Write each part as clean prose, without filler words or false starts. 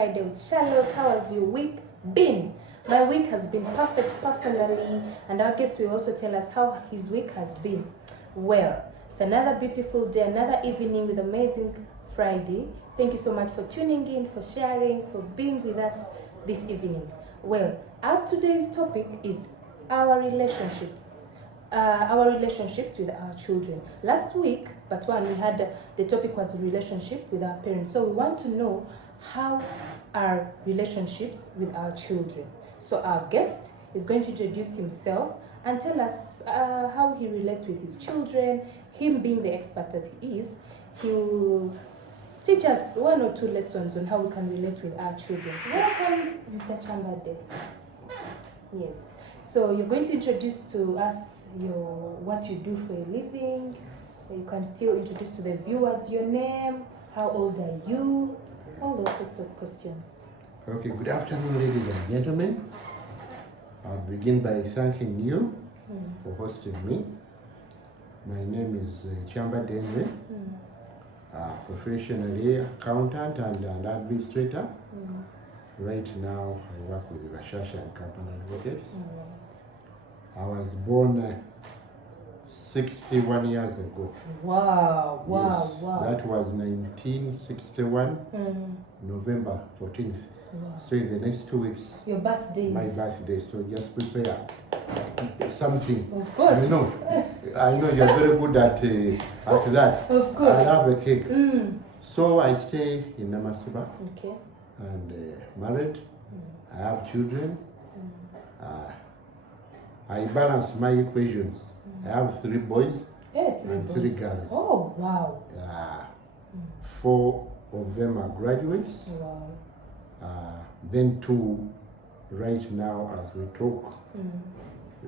Friday with Charlotte. How has your week been? My week has been perfect personally, and our guest will also tell us how his week has been. Well, it's another beautiful day, another evening with amazing Friday. Thank you so much for tuning in, for sharing, for being with us this evening. Well, our today's topic is our relationships. Our relationships with our children. Last week, but one we had the topic was relationship with our parents. So we want to know how our relationships with our children. So our guest is going to introduce himself and tell us how he relates with his children. Him being the expert that he is, he will teach us one or two lessons on how we can relate with our children. Welcome, Mr. Chambade. Yes. So you're going to introduce to us what you do for a living. You can still introduce to the viewers your name, how old are you, all those sorts of questions. Okay, good afternoon, ladies and gentlemen. I'll begin by thanking you for hosting me. My name is Chamba Denwe, professionally accountant and administrator. Right now, I work with Bashasha and Company Advocates. I was born 61 years ago. Wow, wow, Yes, wow. that was 1961, November 14th. Wow. So in the next 2 weeks, Your birthday is... my birthday, so just prepare something. Of course. I know you're very good at that. Of course. I love a cake. So I stay in Namasuba Okay. and married. I have children. I balance my equations. I have 3 boys and 3 boys. girls. Oh, wow. 4 of them are graduates. Wow. Then 2 right now as we talk.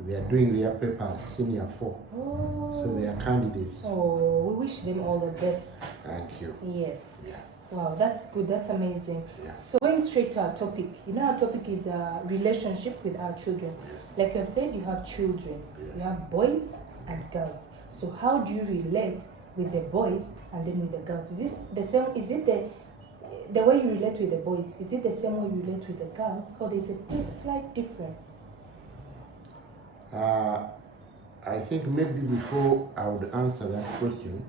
They are doing their papers, senior 4. Oh. So they are candidates. Oh, we wish them all the best. Thank you. Yes. Yeah. Wow, that's good. That's amazing. Yeah. So going straight to our topic, our topic is a relationship with our children. Yes. Like you have said, you have children. Yes. You have boys and girls. So how do you relate with the boys and then with the girls? Is it the same? Is it the way you relate with the boys? Is it the same way you relate with the girls, or there's a slight difference? I think maybe before I would answer that question,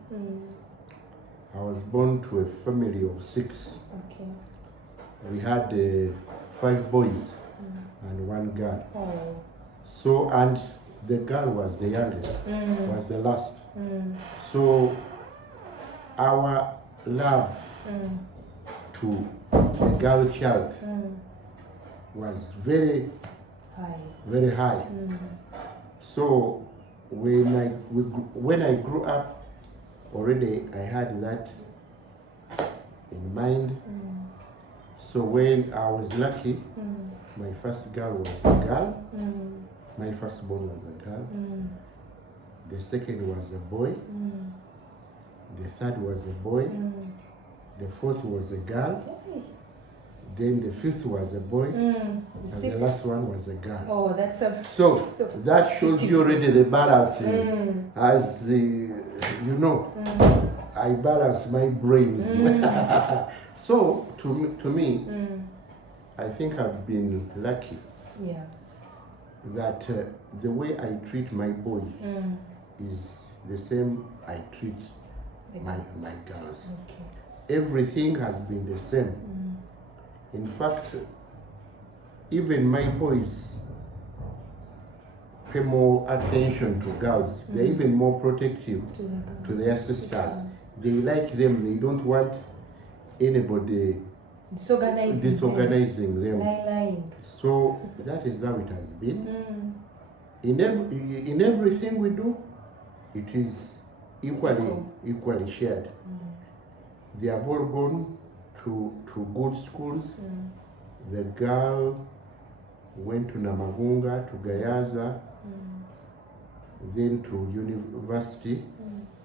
I was born to a family of 6. Okay. We had 5 boys and 1 girl. Oh. So, and the girl was the youngest, was the last. So, our love to the girl child was very high. So, when I grew up, already I had that in mind. So when I was lucky, my first girl was a girl. My firstborn was a girl. The second was a boy. The third was a boy. The fourth was a girl. Then the 5th was a boy. And the last one was a girl. Oh, that's a... So that shows you already the balance. As I balance my brains. So to me, I think I've been lucky. Yeah. That the way I treat my boys is the same I treat my girls. Okay. Everything has been the same. In fact, even my boys pay more attention to girls. They're even more protective to their sisters. They like them. They don't want anybody disorganizing them. Lying. So that is how it has been. In everything we do, it is equally shared. They have all gone to good schools. The girl went to Namagunga, to Gayaza, then to university.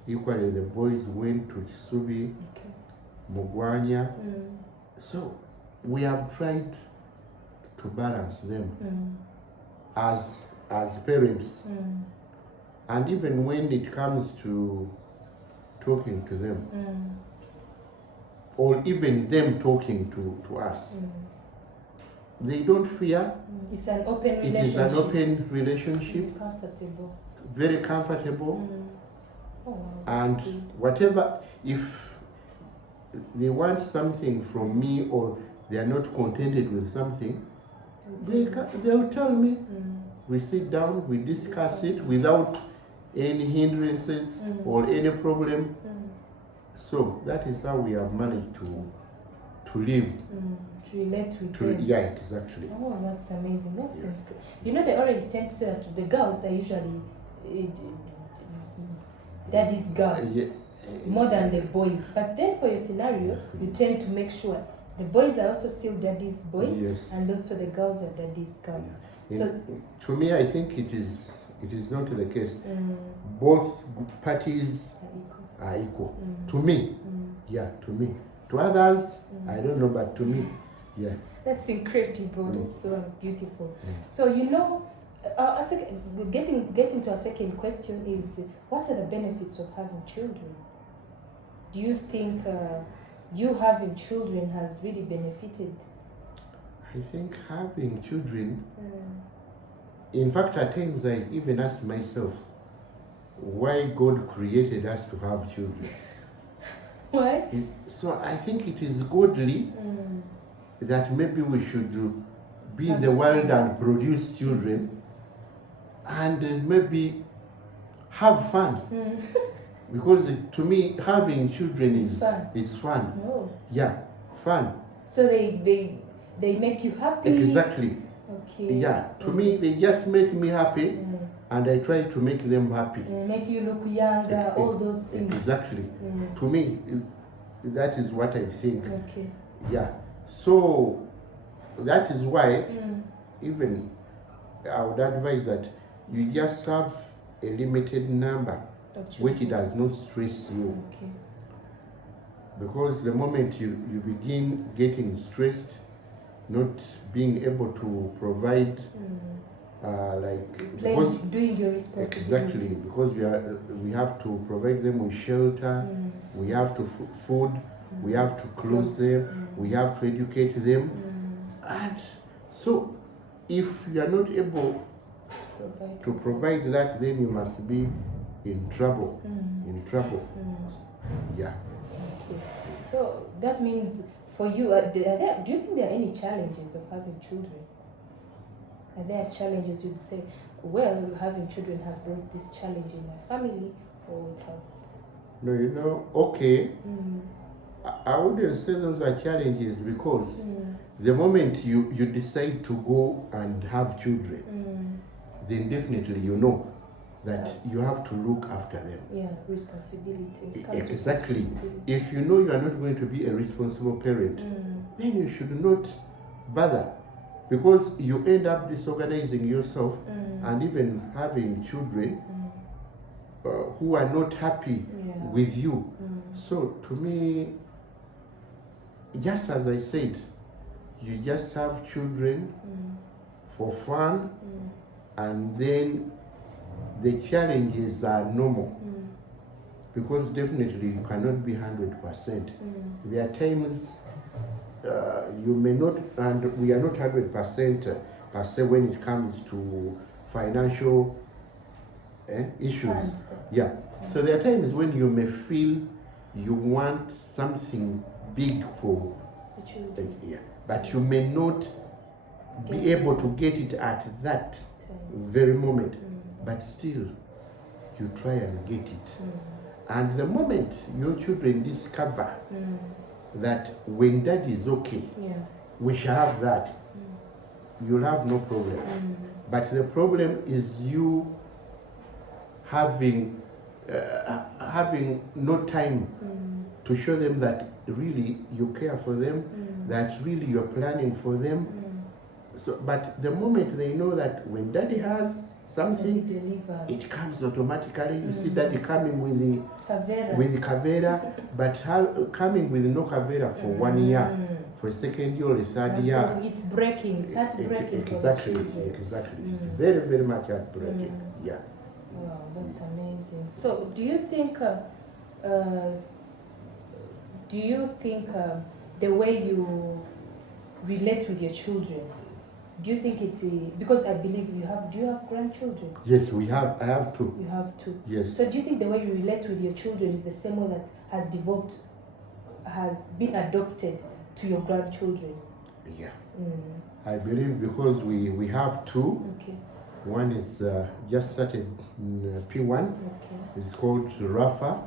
Equally, the boys went to Chisubi, Mugwanya. So we have tried to balance them as parents. And even when it comes to talking to them, or even them talking to us. They don't fear. It's an open It relationship. is an open relationship, Comfortable. very comfortable. Oh, wow, that's And good. whatever, if they want something from me or they are not contented with something, they'll tell me. We sit down, we discuss it without any hindrances or any problem. So that is how we have managed to live. To relate with To, them. yeah, exactly. Oh, that's amazing. That's you know, they always tend to say that the girls are usually daddy's girls Yeah. more than the boys. But then for your scenario, you tend to make sure the boys are also still daddy's boys, Yes. and also the girls are daddy's girls. So To me, I think it is not the case. Both parties are equal. To me, yeah, to me. To others, I don't know, but to me, yeah. that's incredible. That's so beautiful. So you know, getting to a second question is, what are the benefits of having children? Do you think you having children has really benefited? I think having children, in fact, at times I even ask myself why God created us to have children. Why? So I think it is godly that maybe we should be in the world and produce children and maybe have fun. Because to me, having children is fun. No. Yeah, fun. So they make you happy. Exactly. Okay. Yeah, to me, they just make me happy, and I try to make them happy. Make you look younger, all those things. Exactly. To me, that is what I think. Okay. Yeah. So that is why even I would advise that you just have a limited number, which does not stress you. Okay. Because the moment you begin getting stressed, not being able to provide, because doing your responsibility. exactly, because we have to provide them with shelter, we have to food, we have to clothe them, we have to educate them, and so if you are not able to provide that, then you must be in trouble. In trouble. Yeah. Okay. So that means for you, do you think there are any challenges of having children? Are there challenges you'd say, well, having children has brought this challenge in my family, or it has? No, okay. I wouldn't say those are challenges because the moment you decide to go and have children, then definitely you know that you have to look after them. Yeah, responsibility. Exactly. If you know you are not going to be a responsible parent, then you should not bother, because you end up disorganizing yourself and even having children who are not happy with you. So to me, just as I said, you just have children for fun, and then the challenges are normal, because definitely you cannot be 100%. There are times you may not, and we are not 100% per se when it comes to financial issues. Yeah. So there are times when you may feel you want something big for the children, but you may not be able to get it at that very moment, but still you try and get it. And the moment your children discover that when dad is okay, we shall have that, you'll have no problem. But the problem is you having no time to show them that really you care for them, that really you're planning for them. So, but the moment they know that when daddy has something, it comes automatically. You see daddy coming with the kavera, but coming with no kavera for 1 year, for a second year or a third year. It's breaking. It's heartbreaking. Exactly. It's very, very much heartbreaking. Yeah. Wow, that's amazing. So, do you think do you think the way you relate with your children, do you think it's because I believe you have, do you have grandchildren? Yes, I have two. You have two. Yes. So do you think the way you relate with your children is the same way that has been adopted to your grandchildren? Yeah. Mm. I believe because we have two. Okay. One is just started in P1. Okay. It's called Rafa.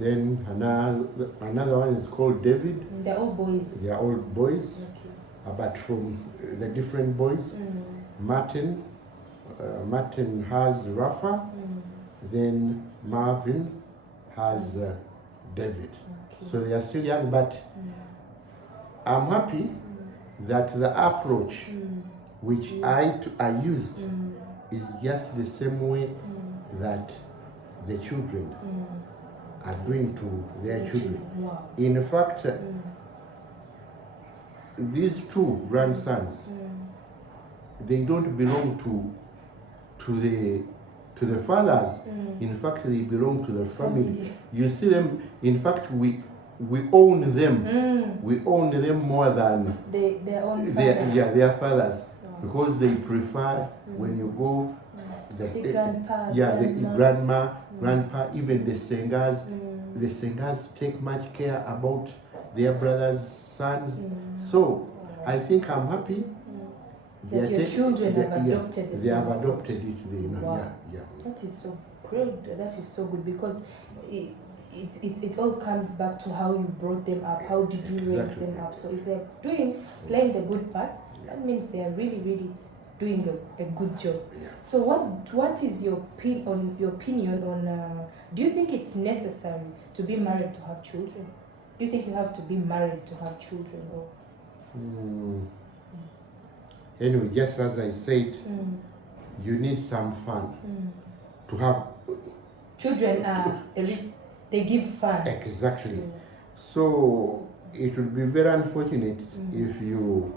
Then another one is called David. They're all boys. They are all boys, Okay. but from the different boys. Martin has Rafa. Then Marvin has David. Okay. So they are still young, but I'm happy that the approach which I used is just the same way that the children are doing to their children. Wow. In fact, these two grandsons, they don't belong to the fathers. In fact, they belong to the family. You see them. In fact, we own them. We own them more than their own fathers. their fathers, because they prefer when you go See grandpa, the grandma, grandpa, even the Sengas. The Sengas take much care about their brothers' sons. So I think I'm happy that your children have adopted the they have same adopted it. You know, wow. yeah. That is so good. That is so good because it all comes back to how you brought them up. How did you raise them up? So if they're playing the good part, that means they are really doing a good job. Yeah. So what is your opinion on? Do you think it's necessary to be married to have children? Do you think you have to be married to have children? Or anyway, just as I said, you need some fun to have. Children are they give fun. Exactly. So it would be very unfortunate if you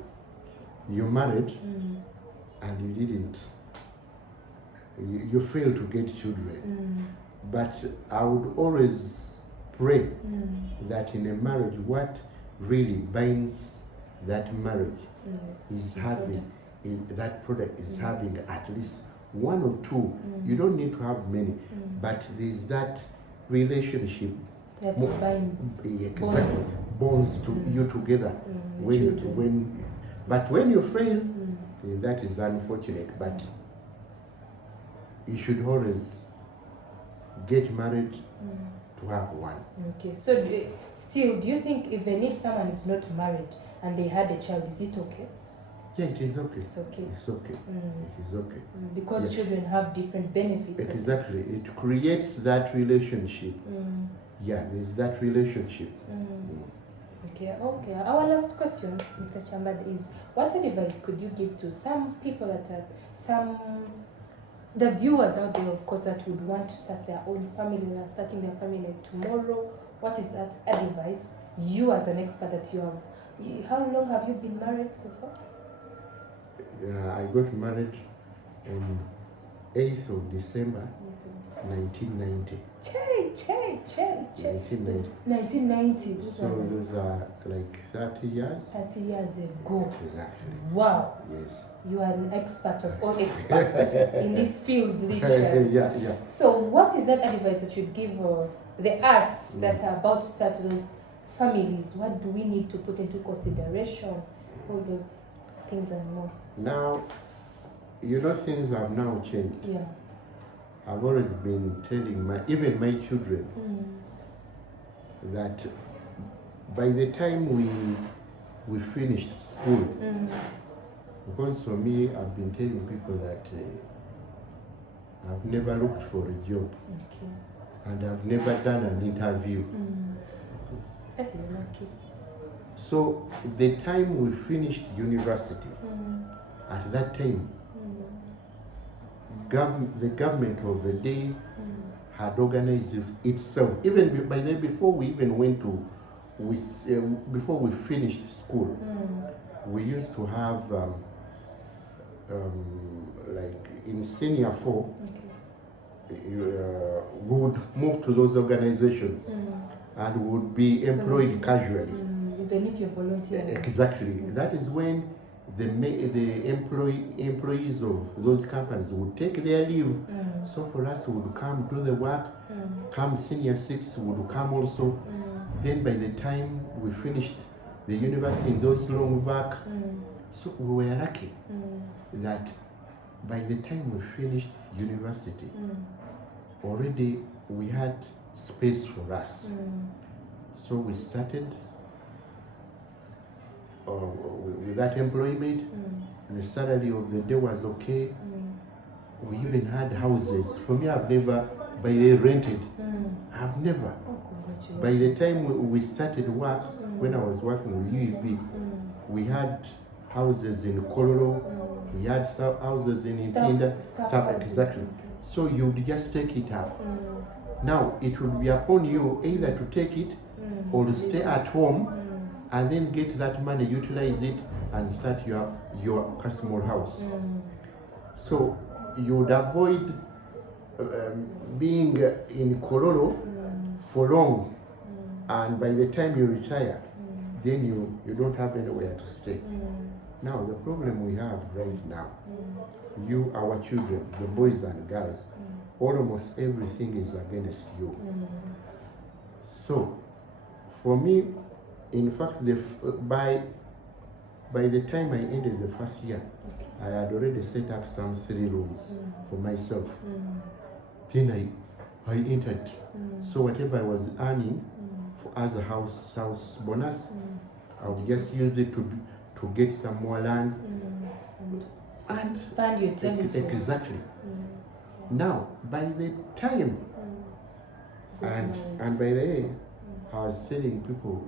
married and you didn't. You fail to get children. But I would always pray that in a marriage, what really binds that marriage is having that product is having at least one or two. You don't need to have many, but there's that relationship that binds bonds to you together. But when you fail, then that is unfortunate. But you should always get married to have one. Okay, so do you think even if someone is not married and they had a child, is it okay? Yeah, it is okay. It's okay. It's okay. It is okay. Because children have different benefits. Exactly. It creates that relationship. Yeah, there's that relationship. Okay. Our last question, Mr. Chambad, is what advice could you give to some people the viewers out there, of course, that would want to start their own family and are starting their family tomorrow? What is that advice? You as an expert that you have, how long have you been married so far? I got married on 8th of December 1990. 1990. So those are like 30 years? 30 years ago. Exactly. Wow. Yes. You are an expert of all experts in this field, literally. Yeah. So what is that advice that you'd give the us that are about to start those families? What do we need to put into consideration? All those things and more. Now, things have now changed. Yeah. I've always been telling even my children that by the time we finished school, because for me, I've been telling people that I've never looked for a job. Okay. And I've never done an interview. You're lucky. So the time we finished university, at that time, the government of the day had organized itself. Even by then, before we even went to, before we finished school, we used to have like in senior 4, we would move to those organizations. and would be employed casually. Even if you're volunteering. Exactly. That is when the employees of those companies would take their leave. So for us, we would come do the work. Come senior six would come also. Then by the time we finished the university in those long work, so we were lucky that by the time we finished university, already we had space for us. So we started with that employment. The salary of the day was okay. We even had houses. For me, I've never, by the rented, I've never. Congratulations. By the time we started work, when I was working with UEB, we had houses in Kololo, we had houses in Intinda, exactly. So you'd just take it up. Now, it would be upon you either to take it or to stay at home and then get that money, utilize it, and start your customer house. So you would avoid being in Kololo for long, and by the time you retire, then you don't have anywhere to stay. Now the problem we have right now, our children, the boys and girls, almost everything is against you. So for me, in fact, by the time I ended the first year, I had already set up some 3 rooms for myself. Then I entered. So whatever I was earning as a house bonus, I would just use it to get some more land and expand your territory. Exactly. Now, by the time and by the way, I was telling people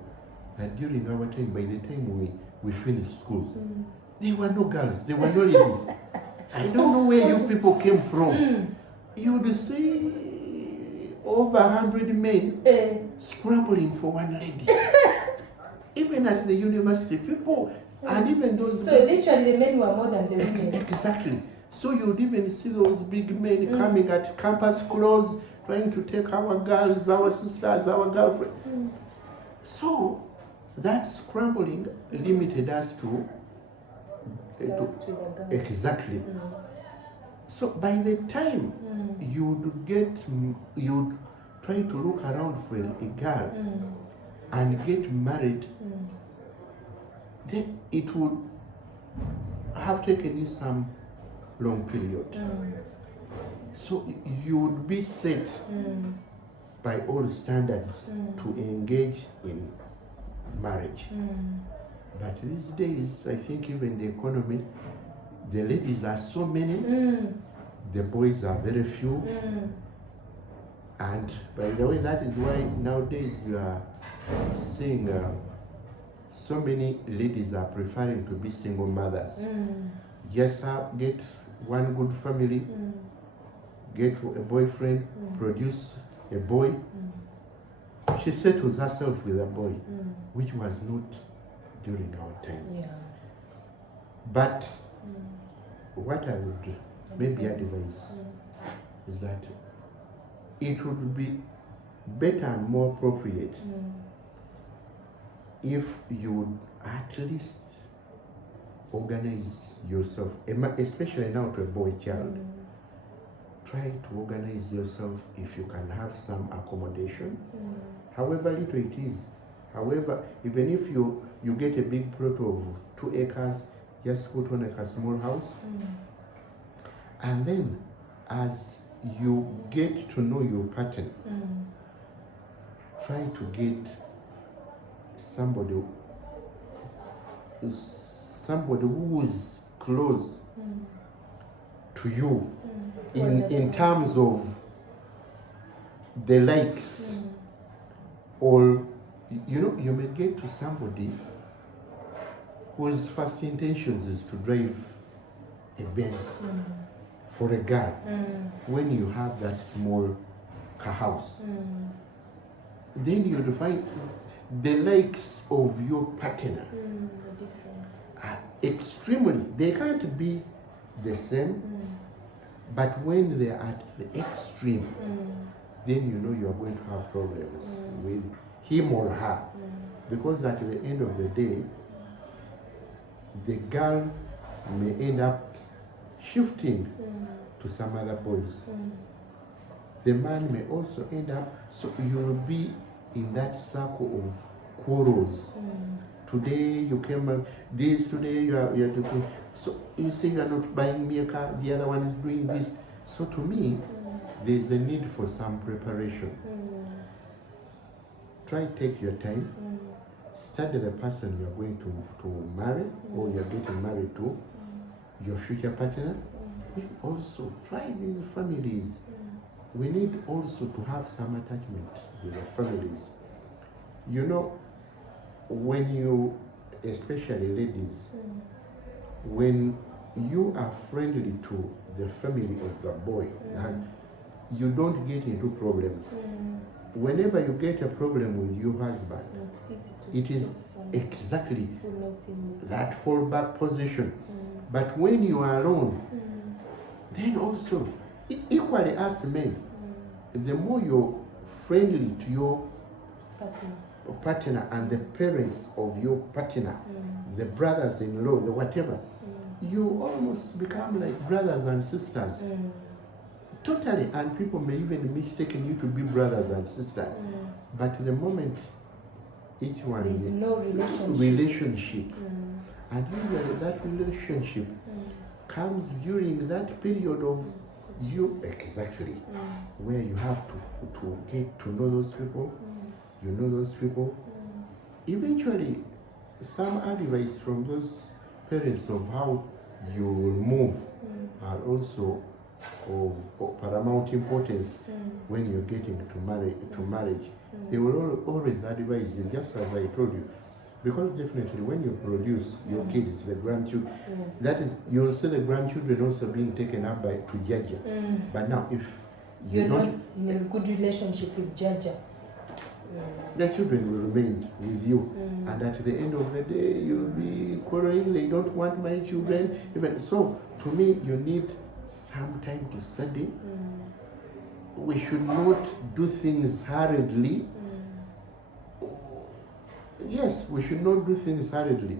that during our time, by the time we finished schools, there were no girls, there were no ladies. I don't know where you people came from. You would see over 100 men scrambling for one lady. Even at the university, people, and even those... So literally the men were more than the women. Exactly. So you'd even see those big men coming at campus close, trying to take our girls, our sisters, our girlfriends. So that scrambling limited us to exactly. So by the time you'd try to look around for a girl and get married, then it would have taken you some long period. So you would be set by all standards to engage in marriage. But these days, I think even the economy, the ladies are so many, the boys are very few. And by the way, that is why nowadays you are seeing so many ladies are preferring to be single mothers. Just get one good family, get a boyfriend, produce a boy. She settles herself with a boy, which was not during our time. But what I would maybe advise is that it would be better and more appropriate if you would at least organize yourself, especially now to a boy child. Try to organize yourself if you can have some accommodation, however little it is. However, even if you get a big plot of 2 acres, just put on a small house. And then as you get to know your pattern, try to get somebody who is close to you in terms of the likes, or you may get to somebody whose first intentions is to drive a Benz for a girl when you have that small car house. Then you'll find the likes of your partner are extremely, they can't be the same, but when they're at the extreme, then you know you're going to have problems with him or her. Because at the end of the day, the girl may end up shifting to some other boys. The man may also end up, so you'll be in that circle of quarrels. Today you came and this, today you are doing, so you say you are not buying me a car, the other one is doing this. So to me, there is a need for some preparation. Try take your time, study the person you are going to marry or you are getting married to, your future partner. Also try these families. We need also to have some attachment with the families. You know, when you, especially ladies, when you are friendly to the family of the boy, you don't get into problems. Whenever you get a problem with your husband, it is exactly that fallback position. But when you are alone, then also, equally as men, the more you're friendly to your partner and the parents of your partner, the brothers-in-law, the whatever, you almost become like brothers and sisters. Totally, and people may even mistake you to be brothers and sisters. But the moment each one there is no relationship. And usually that relationship comes during that period of you exactly where you have to get to know those people. You know those people. Eventually, some advice from those parents of how you will move are also of paramount importance when you're getting to marriage. They will always advise you, just as I told you, because definitely when you produce your kids, the grandchildren, that is, you'll see the grandchildren also being taken up by to Jaja. But now, if you're not in a good relationship with Jaja, the children will remain with you, and at the end of the day, you'll be quarreling. They don't want my children. Even so, to me, you need some time to study. We should not do things hurriedly. Yes, we should not do things hurriedly.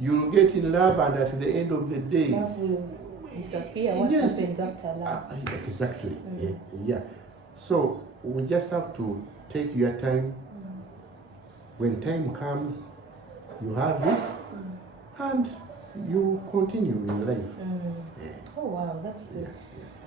You'll get in love, and at the end of the day, love will disappear. What happens after love? Exactly. Yeah. So we just have to take your time. When time comes, you have it, and you continue in life. Oh wow,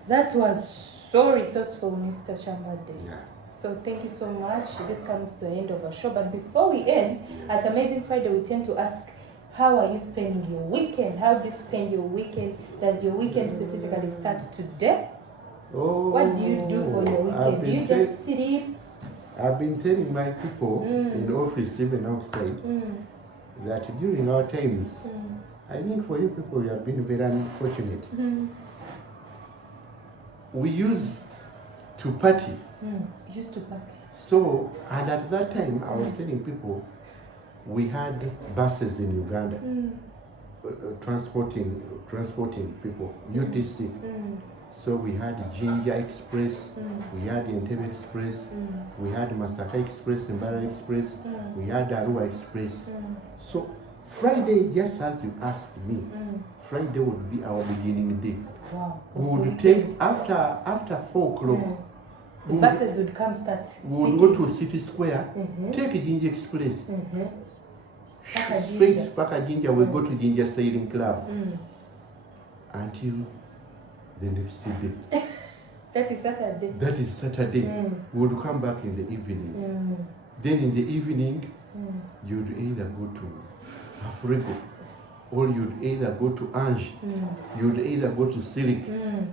that was so resourceful, Mr. Shambade. Yeah. So thank you so much. This comes to the end of our show. But before we end, at Amazing Friday, we tend to ask, how are you spending your weekend? How do you spend your weekend? Does your weekend specifically start today? Oh, what do you do for your weekend? Do you just sleep? I've been telling my people in the office, even outside, that during our times, I think for you people, you have been very unfortunate. We used to party. Used to party. So, and at that time, I was telling people, we had buses in Uganda transporting people, UTC. So we had Jinja Express, we had Entebbe Express, we had Masaka Express, Mbara Express, we had Arua Express. So Friday, just as you asked me, Friday would be our beginning day. Wow. We would take, after 4 o'clock, the buses would come start. We would go to City Square, take Jinja Express, straight back at Jinja, we go to Jinja Sailing Club until the next day. That is Saturday. That is Saturday. We would come back in the evening. Then in the evening, you'd either go to Afrigo, or you'd either go to Ange, you'd either go to Silik.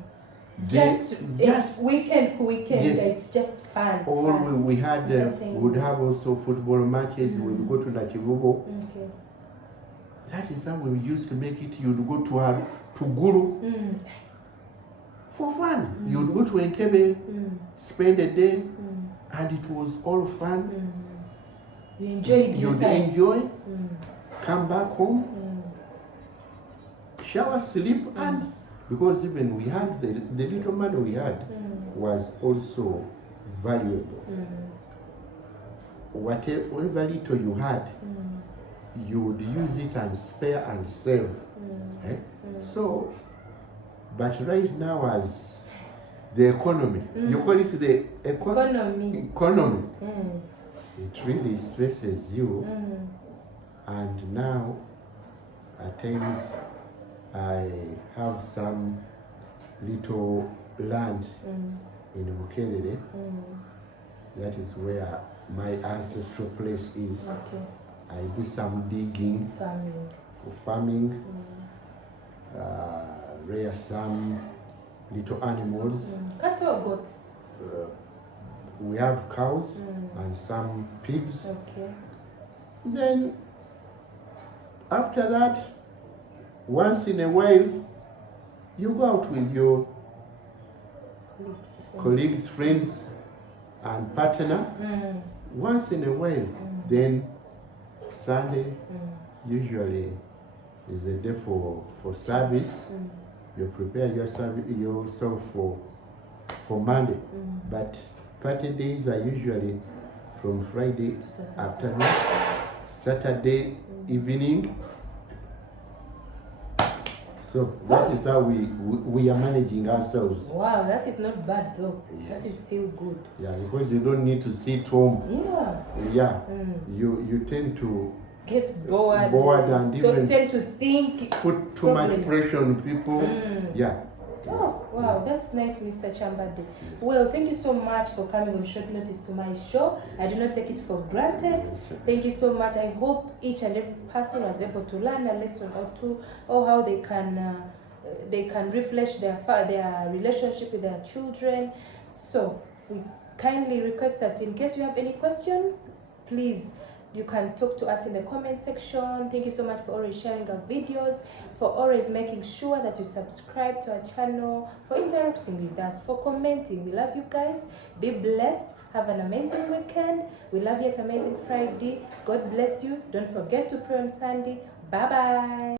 Just weekend, yes. It's just fun. Or we had, we would have also football matches. We would go to Nachigogo. Okay. That is how we used to make it. You'd go to Guru for fun. You'd go to Entebbe, spend a day, and it was all fun. You enjoyed You'd enjoy, come back home, shower, sleep, and because even we had the little money we had was also valuable. whatever little you had, you would use it and spare and save. Eh? So, but right now, as the economy, you call it the economy, it really stresses you. And now, at times, I have some little land in Bukelere. That is where my ancestral place is. Okay. I do some digging for farming, rear some little animals. Cattle or goats? We have cows and some pigs. Okay. Then after that, once in a while, you go out with your colleagues, friends, and partner. Once in a while, then Sunday usually is a day for service. You prepare yourself for Monday. But party days are usually from Friday afternoon, Saturday evening. So that is how we are managing ourselves. Wow, that is not bad though. Yes. That is still good. Yeah, because you don't need to sit home. Yeah. Yeah. You tend to get bored and even tend to think, put too much pressure on people. Yeah. Oh, wow, that's nice, Mr. Chambade. Well, thank you so much for coming on short notice to my show. I do not take it for granted. Thank you so much. I hope each and every person was able to learn a lesson or two, or how they can refresh their relationship with their children. So we kindly request that in case you have any questions, please, you can talk to us in the comment section. Thank you so much for always sharing our videos, for always making sure that you subscribe to our channel, for interacting with us, for commenting. We love you guys. Be blessed. Have an amazing weekend. We love you at Amazing Friday. God bless you. Don't forget to pray on Sunday. Bye-bye.